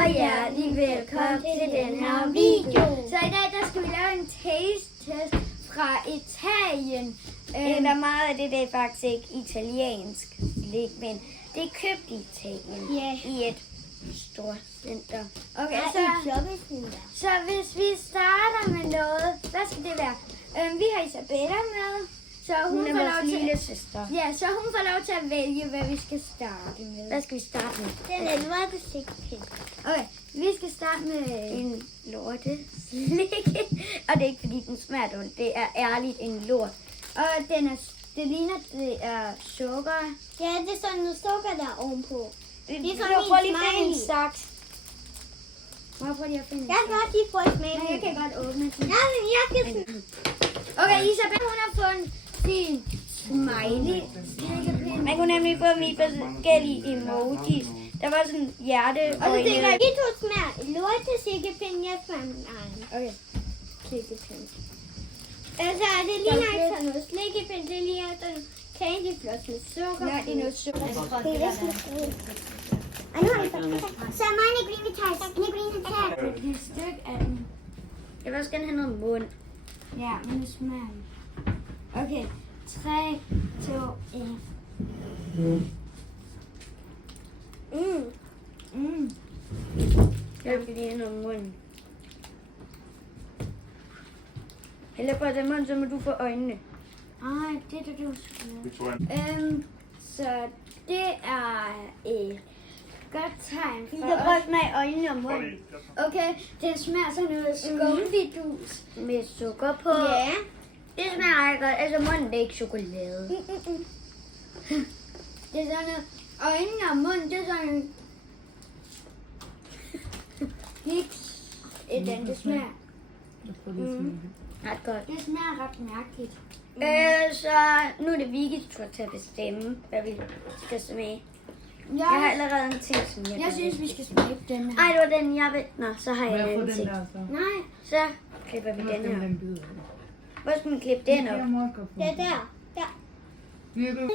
og hjertelig velkommen til den her video. Så i dag der skal vi lave en taste test fra Italien. Eller meget af det, det er faktisk ikke italiensk slik, men det er købt i Italien i et stort center. Okay, så hvis vi starter med noget, hvad skal det være? Vi har Isabella med, så hun er får vores lov til. lille søster. Ja, så hun får lov til at vælge, hvad vi skal starte med. Hvad skal vi starte med? Den er lorteslikpind. Okay, vi skal starte med En lorteslik. Og det er ikke fordi den smager dårligt, det er ærligt en lort. og det ligner, det er sukker. Ja, det er sådan noget sukker, der er ovenpå. Det er sådan prøv en lige at finde en smiley. saks. Må jeg prøve lige at finde Jeg kan godt lige få et smag. Nej, jeg kan godt åbne den. Ja, men jeg kan... Okay, Isabella, hun har fundet sin smiley. Man kunne nemlig få dem i forskellige emojis. Der var sådan hjerte Og så tænker jeg, De to smager lorteslikpind, jeg smager min egen. okay, slikkepind. Altså, det ligner ikke sådan noget slikkepind, det ligner sådan candyfloss med sukker. Nej, det er noget sukker. Det er næsten og nu har vi fået. Så mine ingredients. Et lille stykke af den. Jeg vil også gerne have noget mund. Ja, men det smager. Okay, 3, 2, 1. Jeg vil lige have noget mund. Eller på den mund, så må du få øjnene. Ej, det er du Victoria. så det er et godt tegn Du for kan prøve os. at smage øjnene og munden. Okay, den smager sådan noget skumfidus. Med sukker på. Ja. Det smager rigtig godt. Altså munden, det er ikke chokolade. Det er sådan noget, øjnene og munden, det er sådan helt et andet, det smager. Ret godt. Det smager ret mærkeligt. Så nu er det Vikkis tur til at bestemme, hvad vi skal smage. Jeg har allerede en ting, som jeg Jeg kan synes, lide. vi skal smage den her. Ej, det var den, jeg vil. Nå, så har jeg en Hvad anden den ting. der så? Nej, Så klipper vi Hvor den skal her. den bide af? Hvor skal man klippe den op? Jeg må godt få Det er den. der. Der. Vil du?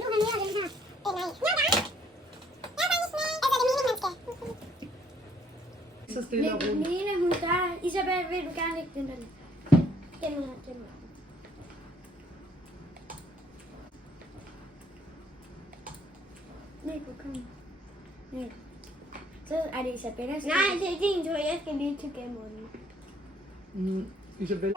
Så stille og roligt. Line, hun starter. Isabel, vil du gerne lægge den der? Den her. Nej, du kan. Nej. Så er det Isabellas. Nej, det er din tur. Jeg skal lige tykke af munden. Isabel.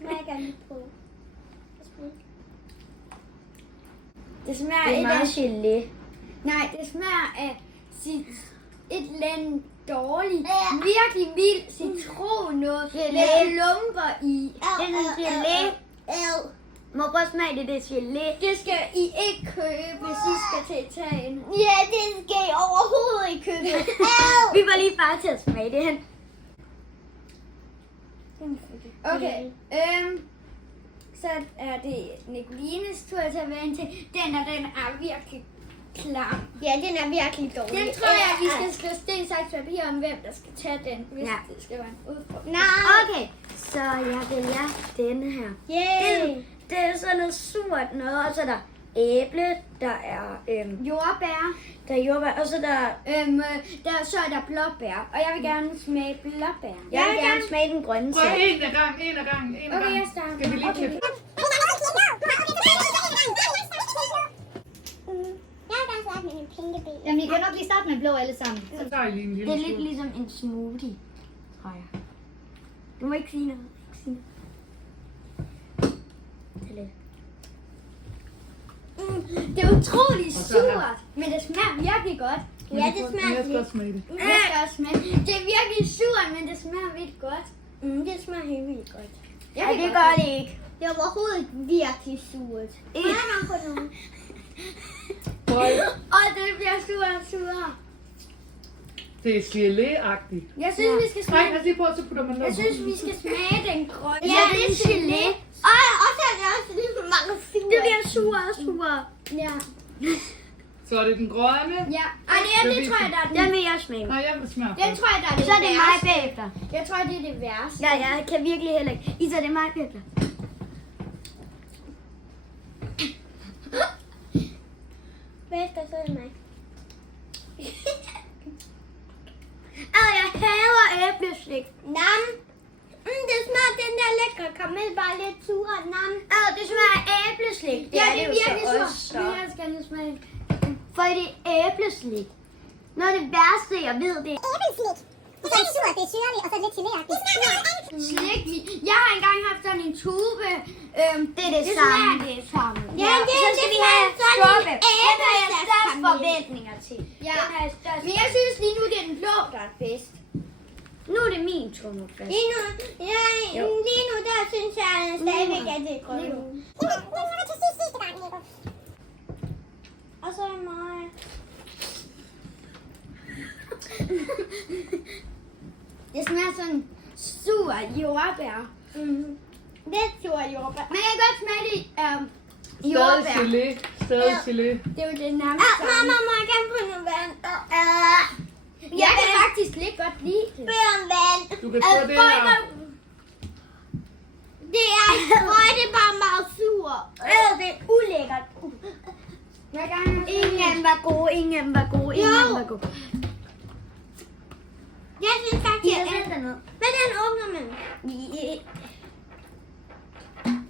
Må jeg gerne lige prøve? Det smager Det er et meget af... gelé. Nej, det smager af et eller andet dårligt. Virkelig vild citron noget. Med klumper i. Det er sådan gelé. Må jeg prøve at smage det, det er gelé. Det skal I ikke købe, hvis I skal til Italien. Ja, det skal I overhovedet ikke købe. Vi var lige bare til at smage det hen. Okay, så er det Nicolines tur til at vende til. Den er virkelig klam. Ja, den er virkelig dårlig. Den tror jeg, vi skal skrive sten, saks, papir om, hvem der skal tage den, hvis Ja. det skal være en udfordring. Nej. Okay, så jeg vælger denne her. Yay. Det er sådan noget surt noget, og så er der æble, der er, Jordbær, der er jordbær, og så så er der blåbær, og jeg vil gerne smage blåbær. jeg vil gerne smage den grønne Prøv salt. en ad gang. Okay, jeg starter. Skal vi lige Okay. klippe? Jamen, I kan nok lige starte med blå alle sammen. Så tager I lige en Det lille er lidt skål. ligesom en smoothie, tror jeg. Du må ikke sige noget. Ikke sige noget. Det er lidt. Det er utroligt Og så her. surt, men det smager virkelig godt. Ja, det smager Jeg skal lidt. også smage det. Jeg skal også smage. Det er virkelig surt, men det smager vildt godt. Det smager helt vildt godt. Jeg Ej, kan det godt gør lide det ikke. Det er overhovedet ikke virkelig surt. Ikke. Må jeg få nogen? Prøv. Og det bliver surere og surere. Det er gelé-agtigt. Jeg synes, vi skal Nej, smage. lad os lige prøve, så putter man Jeg noget. synes, vi skal smage den grønne. Ja, det er gelé. Og så er der også lige så mange sure. Det bliver surere og surere. Ja. Så er det den grønne. Ja. Ej, det tror jeg, der er Den den. vil jeg smage. Nej, jeg vil smage. Den tror jeg, der er det Så er det mig værste. bagefter. Jeg tror, det er det værste. Ja, jeg kan virkelig heller ikke. Isa, det er mig bagefter. Bagefter så er det mig. Jeg hader æbleslik. Nam. Det smager den der lækre karamel, bare lidt sure. Nam. Det smager af æbleslik. Ja, det er jo virkelig så surt. også så. Men jeg skal lige smage. For det er æbleslik. Noget af det værste, jeg ved, det er Æbleslik. Det er surt, det er syrligt, og så lidt geléagtigt. Slik. Jeg har engang haft sådan en tube. det er det Det samme. smager det samme. Ja, det så skal vi have sådan suppe. en Den har jeg størst æbleslikskaramel. forventninger til. Ja. Den har jeg størst. Men jeg synes lige nu, det er den blå, der er bedst. Nu er det min tur nu først. Lige nu, der synes jeg stadigvæk, at det er grønt. Og så er mig. Det smager sådan sur jordbær. Lidt sur jordbær. Men jeg kan godt smage det Stadig jordbær. gelé. Stadig gelé. Det er jo det nærmeste samme. Mamma, må jeg gerne få noget vand? Jeg kan faktisk lidt godt lide det. Bed om vand. Du kan få det her. Det er ikke grønt, det er bare meget sur. Det er ulækkert. Jeg vil gerne have Ingen af dem var gode, ingen af dem var gode, ingen af dem var gode. Jeg synes faktisk, Jeg at sætter den ned. hvordan åbner man?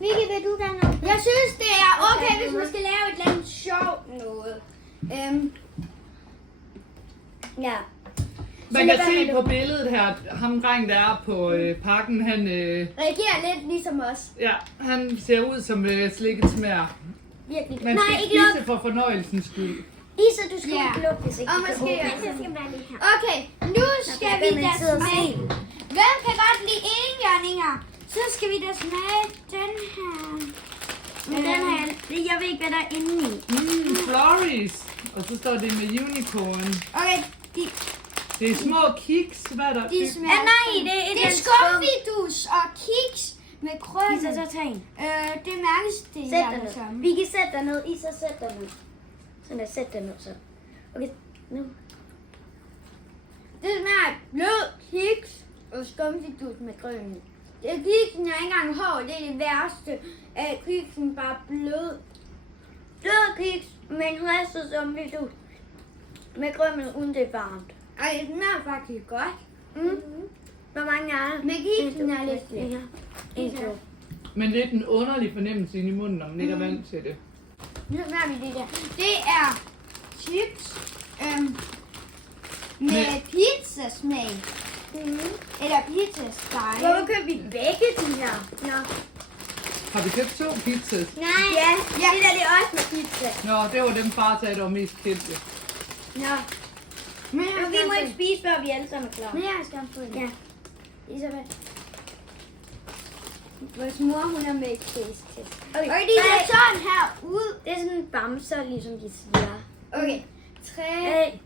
Vicky, vil du gerne åbne? Jeg synes, det er okay, hvis man skal lave et eller andet sjovt noget. Ja. Man kan se på billedet her, ham dreng, der er på pakken, han, Reagerer lidt ligesom os. ja, han ser ud som slikket smager. Virkelig. Man skal ikke spise for fornøjelsens skyld. Isa, du skal Ja. ikke lukke, hvis ikke Og du kan måske åbne. også. Jeg skal bare lige her. Okay, nu skal vi da sidde og smage. se. Hvem kan godt lide enhjørninger? Så skal vi da smage den her. Men den her, jeg ved ikke, hvad der er inde i. Flories. Og så står det med unicorn. Okay, Det er små kiks. Hvad er der? de smager. nej, det er et det er skumfidus og kiks med krømme. Isa, så tag en. Det mærkes det Sæt her dig det ned. samme. Vi kan sætte dig ned. Isa, sæt dig ned. Sådan der, sæt dig ned så. Okay, nu. Det smager af blød kiks og skumfidus med krømme. Det er kiksen er ikke engang hård, det er det værste. Kiksen bare blød. Blød kiks med en ristet som vi du. Med grømmel uden det er varmt. Ej, det smager faktisk godt. Hvor mange er der? Men kiksen er lidt lækker. En, to. Men lidt en underlig fornemmelse inde i munden, når man ikke er vant til det. Nu smager vi det der. Det er chips med pizzasmag. Eller pizzasteg. Hvorfor køber vi begge de her? Nå. Har vi købt 2 pizzas? Nej. Ja, det der det er også med pizza. Nå, det var dem far sagde, der var mest kendte. Nå. Men jeg Men vi må ikke spise, før vi alle sammen er klar. Men jeg skal få den. Ja. Isabel. Vores mor, hun er med i taste test. Okay, Okay, de ser sådan her ud. Det er sådan en bamser, ligesom de siger. Okay. 3,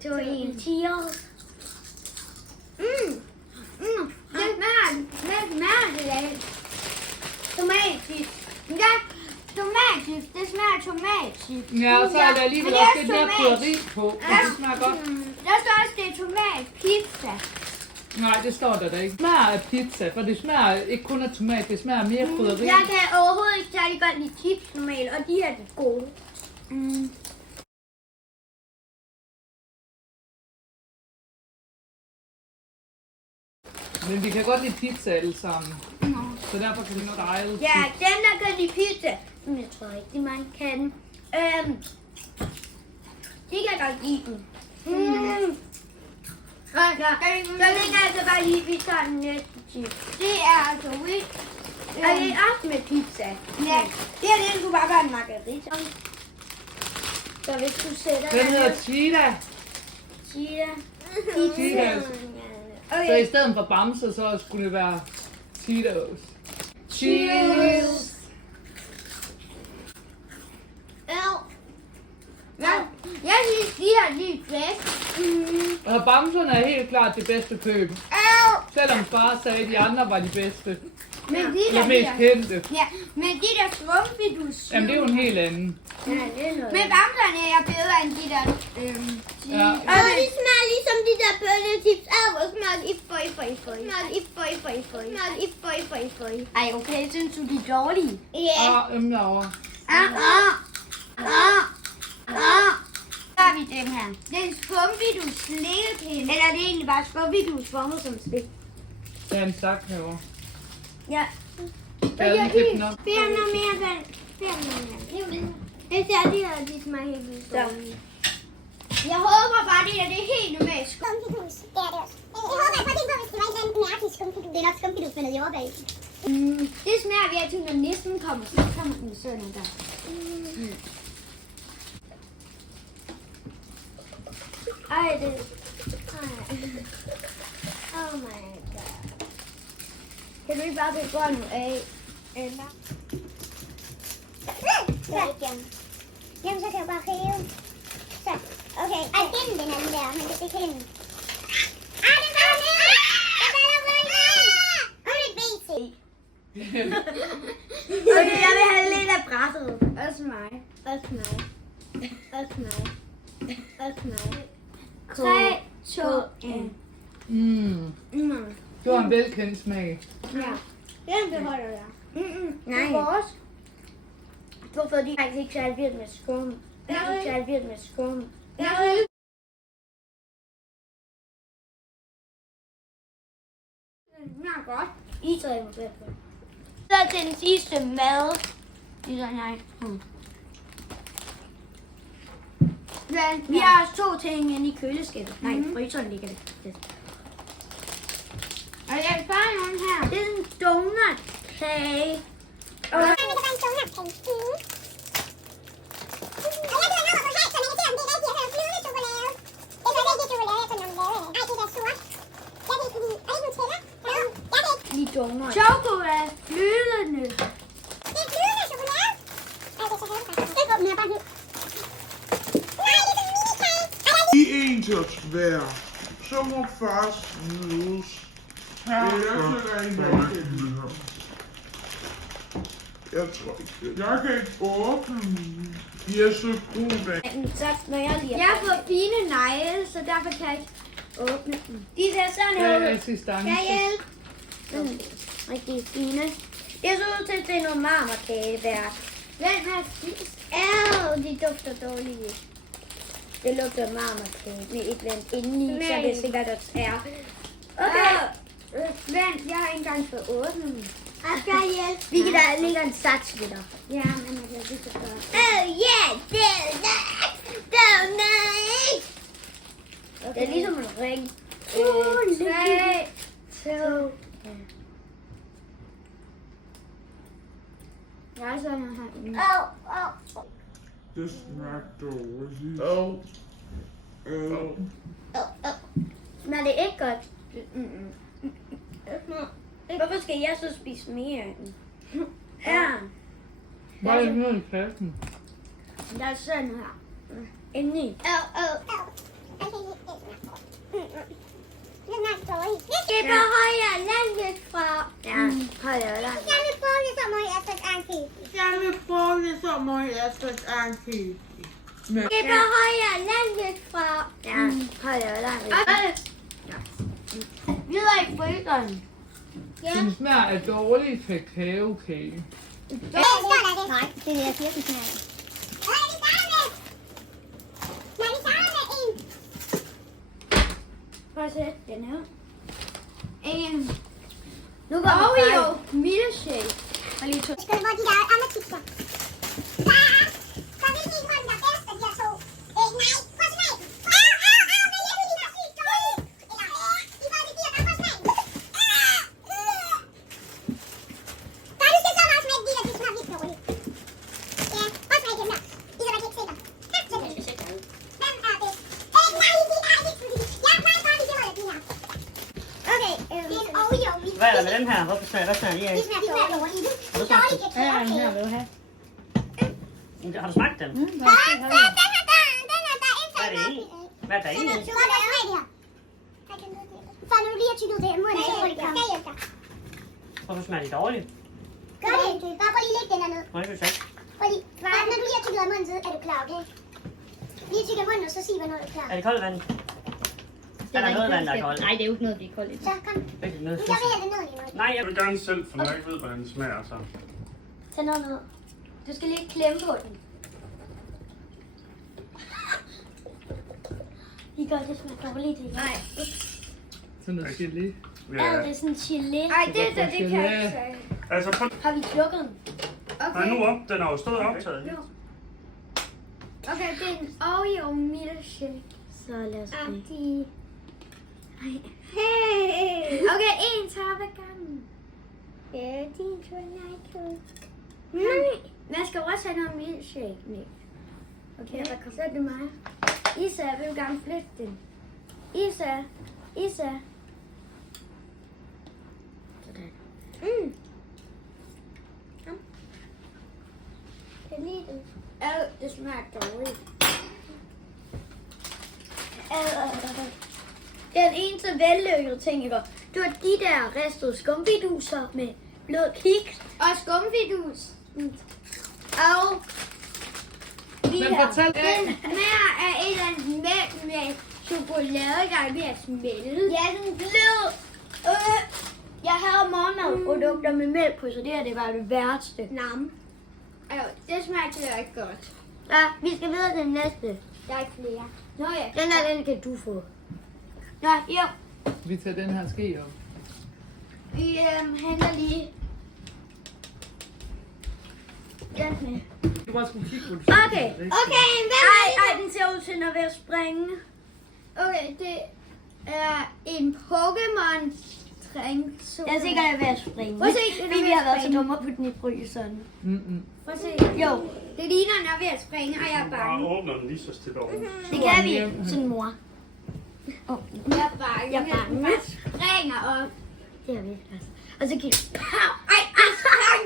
3, 2, 1, cheers. Det smager det af. Tomatchips. Ja, tomatchips. Det smager af tomatchips. Ja, og så er der alligevel Men det er også lidt mere tomat. krydderi på. Og det smager godt. Der står også, det er tomatpizza. Nej, det står der da ikke. Det smager af pizza, for det smager ikke kun af tomat, det smager mere krydderi. Jeg kan overhovedet ikke særlig godt lide chips normalt, og de er de gode. Men vi kan godt lide pizza alle sammen. Så derfor kan vi nå dejligt. Ja, dem der kan lide pizza, som jeg tror rigtig mange kan. De kan godt lide den. Okay. Så det kan altså bare lige, vi tager den næste chip. Det er altså wheat. Og det er også med pizza. Ja. Det her, det skulle bare være en margarita. Så hvis du sætter Den hedder cheetah. cheetah. Cheetahs. Så i stedet for bamser, så skulle det være Cheetos. Cheers! Jeg synes, de her de er bedst. Og bamserne er helt klart det bedste køb. Selvom far sagde, at de andre var de bedste. Men de De der, mest kendte. ja, men de der skumfidus. Jamen det er jo en helt anden. Ja, det er noget. Men bamserne er bedre end de der Ja. Og de smager ligesom de der bølletips. Hvor smager de føj. Ej, okay, synes du, de er dårlige? Ja. Og derovre. vi dem her? Det er en skumpidus slikkepind. Eller er det egentlig bare skumpidus formet som slik? Det er en stak herovre. Ja. Kan jeg lige klippe den op? Bær noget mere vand. Bær noget mere vand. Det ser de her, de smager helt vildt dårlige. Jeg håber bare, det er helt normalt. Skumpidus, det er det også. Jeg håber, jeg får tænkt på, hvis det var en eller anden mærkelig skumpidus. Det er nok skumpidus med noget jordbær i. Det smager virkelig, når nissen kommer, så kommer den sådan der. Ej, det... Oh my god. Kan du ikke bare begå nu af? Eller? Så igen. Jamen, så kan jeg bare rive. Så, okay. Ej, den er den der, men det er ikke hende. Ej, den falder ned! Den falder ned! Og det er BT. Okay, jeg vil have lidt af brættet. Også mig. Også mig. Også mig. Også mig. 3, 2, 1. Det var en velkendt smag. Ja. Den beholder jeg. Nej. Vores. Hvorfor er de faktisk ikke særlig vildt med skum? Jeg er ikke særlig vildt med skum. Det smager godt. I tager mig selv. Så til den sidste mad. Det er nej. Vi har også 2 ting inde i køleskabet. Nej, i fryseren ligger det. Og jeg vil bare nogen her. Det er en donutkage. Og jeg vil bare en donutkage. Og jeg vil have noget på halsen, men jeg kan se, om det er rigtigt. Jeg kan flødechokolade. Det er så ikke chokolade, som man laver. Ej, det er sort. Jeg ved ikke, er det Nutella? Ja, jeg ved ikke. Lige donut. Choco er flydende. Det er flydende chokolade. Ej, det er så godt. Det går mere bare ned. Nej, det er sådan en minikage. I en til at være, så må fars mødes. Jeg tror ikke. Jeg kan ikke åbne den. De er så gode. Så når jeg lige Jeg har fået fine negle, så derfor kan jeg ikke åbne dem. De ser sådan Hvad her er ud. assistance? Kan jeg hjælpe? Rigtig fine. Det ser ud til, at det er noget marmorkageværk. Den er spist. De dufter dårligt. Det lugter marmorkage med et eller andet indeni, så det er sikkert at er. Okay. Vent, jeg har ikke engang fået åbnet dem. Jeg skal hjælpe. Vi kan der ligger en sats ved dig. Ja, men jeg kan ikke gøre. Oh yeah, donut. Det er ligesom en ring. 3, 2. Jeg er sådan her. Det smager dårligt. Men det er ikke godt. Hvorfor skal jeg så spise mere af den? Ja. Var det noget i klassen? Der er sådan her. Indeni. Det smager dårligt. Det er på højere landet fra. Ja, højere landet. Jeg vil prøve det som jeg skal anke. Jeg vil prøve det som jeg skal anke. Det er på højere landet fra. Ja, højere landet. Videre i fryseren. Den smager af dårlig kakaokage. Nej, det er det, jeg siger, den smager. Vi starter med en. Prøv at sætte den her. En Nu går vi Oreo milkshake. Og lige to. Skal det være de der andre chipser? Så vil lige hånden der bedst af de her to. Nej, prøv at smage. Men jeg synes, de var sygt dårlige. Eller, de var de der, prøv at smage. Så du skal så meget smage de der, de smager vildt dårligt. Ja, prøv at smage dem der. I er ikke sikker. Hvem er bedst? Nej, de er ikke. Ja, nej, bare de der, de her. Okay, det er en Oreo milkshake. Hvad er der med den her? Hvorfor smager hvad smager de af? De smager dårligt. Har du smagt den? Ja, den her vil du have. Har du smagt den? Den er der Hvad er det i? Hvad er der i? Så nu lige at tykket det her munden. Skal jeg hjælpe dig? Hvorfor smager de dårligt? Gør det. Bare prøv lige at lægge den dernede. Må jeg ikke sige? Prøv lige. Når du lige har tykket af munden, så er du klar, okay? Lige tykke af munden, og så sig, hvornår du er klar. Er det koldt vand? Er der noget vand, der er koldt? Nej, det er jo ikke noget, vi er koldt i. Så kom. Ikke noget. Jeg vil have det ned i munden. Nej, jeg Jeg vil gerne selv, for når jeg ikke ved, hvordan den smager, så. Tag noget ned. Du skal lige klemme på den. De gør det smager dårligt. Nej. Sådan noget chili. Er det sådan gelé? Nej, det kan jeg ikke sige. Altså, prøv. Har vi slukket den? Nej, nu op. Den har jo stået optaget. Jo. Okay, det er en Oreo milkshake. Så lad os se. Agtig. Hey. Okay, en top ad gangen. Ja, din tur er ikke. Man skal også have noget milkshake med. Okay, så er det mig. Isa, jeg vil gerne flytte den. Isa. Sådan. Kan lide det? Det smager dårligt. Den eneste vellykkede ting, ikke? Det var de der ristede skumfiduser med blød kiks. Og skumfidus. Og Men fortæl. den smager af et eller andet mælk med chokolade, der er ved at smelte. Ja, den blød. Jeg havde morgenmadprodukter med mælk på, så det her det var det værste. Nam. Det smager ikke godt. Ja, vi skal videre til den næste. Der er ikke flere. Nå ja. Den kan du få. Nå, jo. Vi tager den her ske op. Vi henter lige. Den med. Du bare skulle kigge på det. Okay. Okay, hvad Ej, den ser ud til at være springe. Okay, det er en Pokémon drink. Jeg er sikkert, at jeg er ved at springe. Prøv at se, det er Fordi ved vi at har været så springe. dumme at putte den i fryseren. Prøv at se. Jo, Det ligner, den er ved at springe, og jeg er Bare bange. åbner den lige så stille over. det kan vi. Sådan mor. Jeg er bange. Jeg er bange. Den bare springer op. Det er vi altså. Og så kan Ej, det sprang.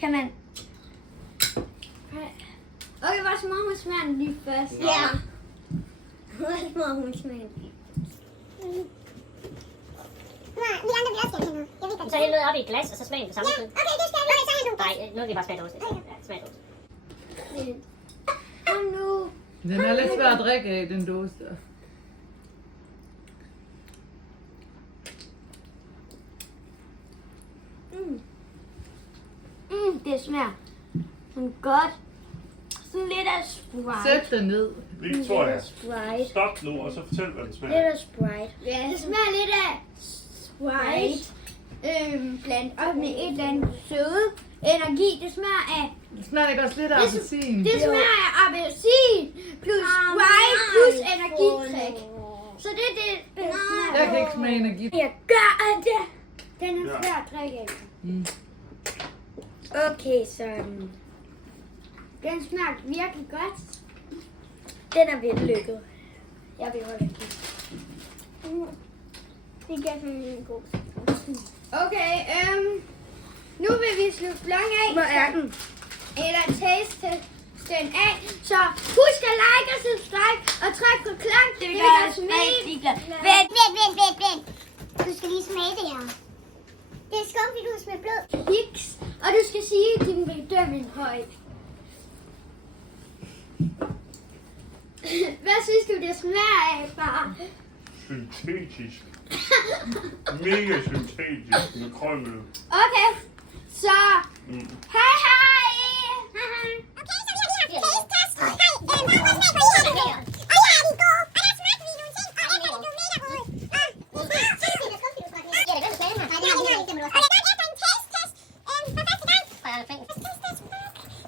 kan man... Okay, hvor små hun smager den lige først. Ja. Hvor små hun smager. Vi andre vil også gerne have noget. Jeg ved godt. Så hæld noget op i et glas, og så smag den på samme Ja, tid. okay, det skal vi. Okay, så har du. Nej, nu er det bare smag dåse. Ja, smag dåse. Og nu. Den er lidt svær at drikke af, den dåse der. Det smager sådan godt. Sådan lidt af Sprite. Sæt den ned. Victoria, Sprite. stop nu, og så fortæl, hvad den Lidt smager. af Sprite. Ja, det smager lidt af Sprite. Blandt op med et eller andet søde energi. Det smager af Det smager ikke også lidt af appelsin? Det smager af appelsin plus Sprite plus energidrik. Så det er det, den smager. Jeg kan ikke smage energi. Jeg gør det. Den er svær at drikke af. Okay, så Den smager virkelig godt. den er vellykket. Jeg vil holde det. Det giver sådan en god. Okay, nu vil vi slutte vloggen af. Hvor er den? Eller taste den af. Så husk at like og subscribe og tryk på klokken. Det gør gør os os rigtig glade. Vent. Du skal lige smage det her. Det er skumfidus med blød. kiks. Og du skal sige din bedømmelse højt. Hvad synes du, det smager af, far? Syntetisk. Mega syntetisk med krømmel. Okay, så hej hej! Okay, så vi har lige haft taste test. Hej, hvad smag på I her? Og ja, de er gode. Og der smagte vi nogle ting, og det er du mega gode. Og det er skumfidus godt med. Ja, det kan du smage her. Nej, det har jeg ikke. Og det er godt efter en taste test. For første gang. Og jeg er fint.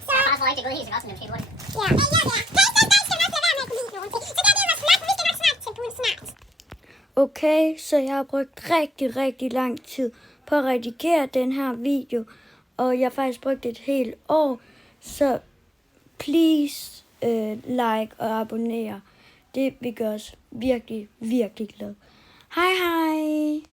Så, Jeg har faktisk ikke gået helt så godt, som jeg måske burde. ja. Taste test, der skal nok lade være med at kunne lide nogle ting. Så der bliver smagt, vi skal nok smage til buden snart. Okay, så jeg har brugt rigtig lang tid på at redigere den her video. Og jeg har faktisk brugt et helt år. Så please like og abonnere. Det vil gøre os virkelig glade. Hej hej!